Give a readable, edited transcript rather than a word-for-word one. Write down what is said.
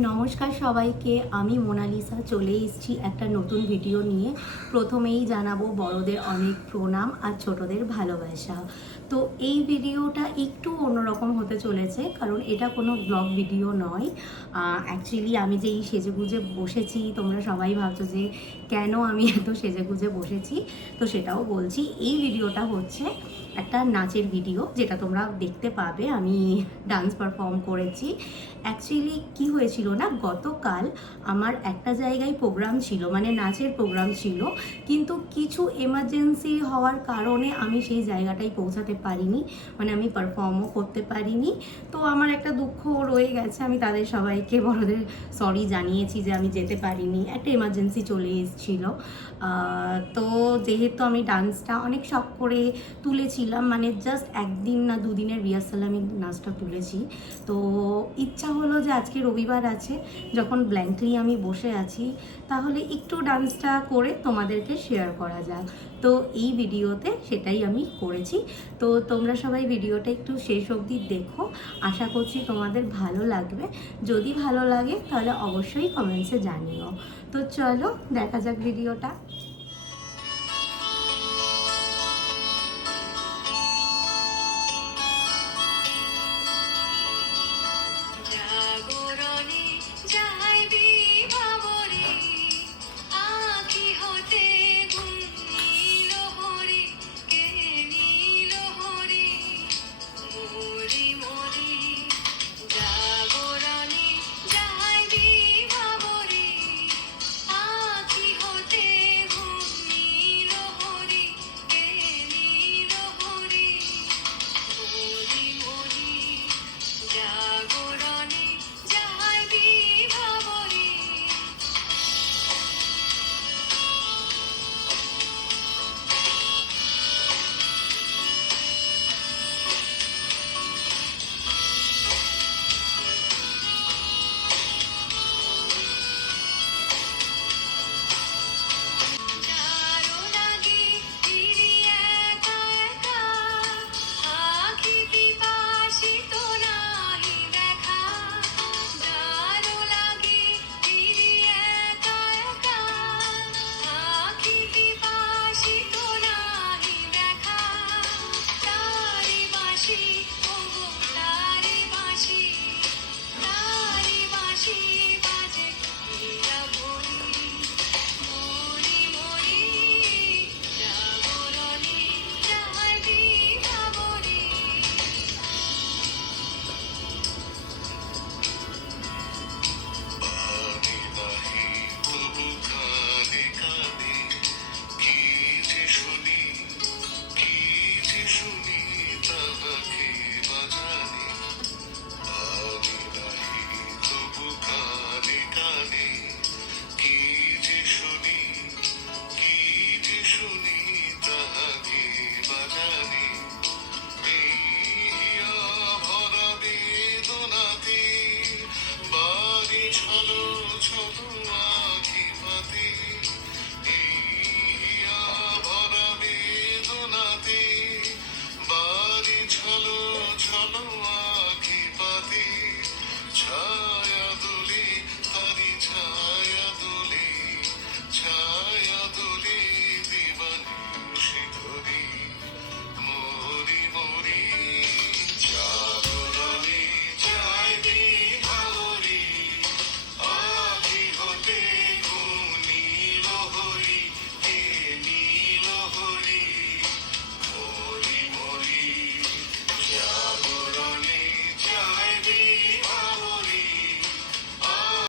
নমস্কার সবাইকে। আমি মোনালিসা চলে এসেছি একটা নতুন ভিডিও নিয়ে। প্রথমেই জানাবো বড়দের অনেক প্রণাম আর ছোটদের ভালোবাসা। তো এই ভিডিওটা একটু অন্যরকম হতে চলেছে, কারণ এটা কোনো ব্লগ ভিডিও নয়। অ্যাকচুয়ালি আমি যে এই সেজেগুজে বসেছি, তোমরা সবাই ভাবছো যে কেন আমি এত সেজেগুজে বসেছি, তো সেটাও বলছি। এই ভিডিওটা হচ্ছে একটা নাচের ভিডিও, যেটা তোমরা দেখতে পাবে। আমি ডান্স পারফর্ম করেছি। অ্যাকচুয়ালি কি হয়েছিল না, গতকাল আমার একটা জায়গায় প্রোগ্রাম ছিল, মানে নাচের প্রোগ্রাম ছিল, কিন্তু কিছু এমার্জেন্সি হওয়ার কারণে আমি সেই জায়গাটায় পৌঁছাতে পারিনি, মানে আমি পারফর্মও করতে পারিনি। তো আমার একটা দুঃখ রয়ে গেছে। আমি তাদের সবাইকে বড়দের সরি জানিয়েছি যে আমি যেতে পারিনি, একটা এমার্জেন্সি চলে এসেছিলো। তো যেহেতু আমি ডান্সটা অনেক শখ করে তুলেছিলাম, মানে জাস্ট একদিন না দুদিনের রিহার্সালে আমি নাচটা তুলেছি। তো ইচ্ছা হলো যে আজকে রবিবার আছে, যখন ব্ল্যাঙ্কলি আমি বসে আছি, তাহলে একটু ডান্সটা করে তোমাদেরকে শেয়ার করা যাক। তো এই ভিডিওতে সেটাই আমি করেছি। তো তোমরা সবাই ভিডিওটা একটু শেষ অবধি দেখো, আশা করছি তোমাদের ভালো লাগবে। যদি ভালো লাগে তাহলে অবশ্যই কমেন্টসে জানিও। তো চলো দেখা যাক ভিডিওটা।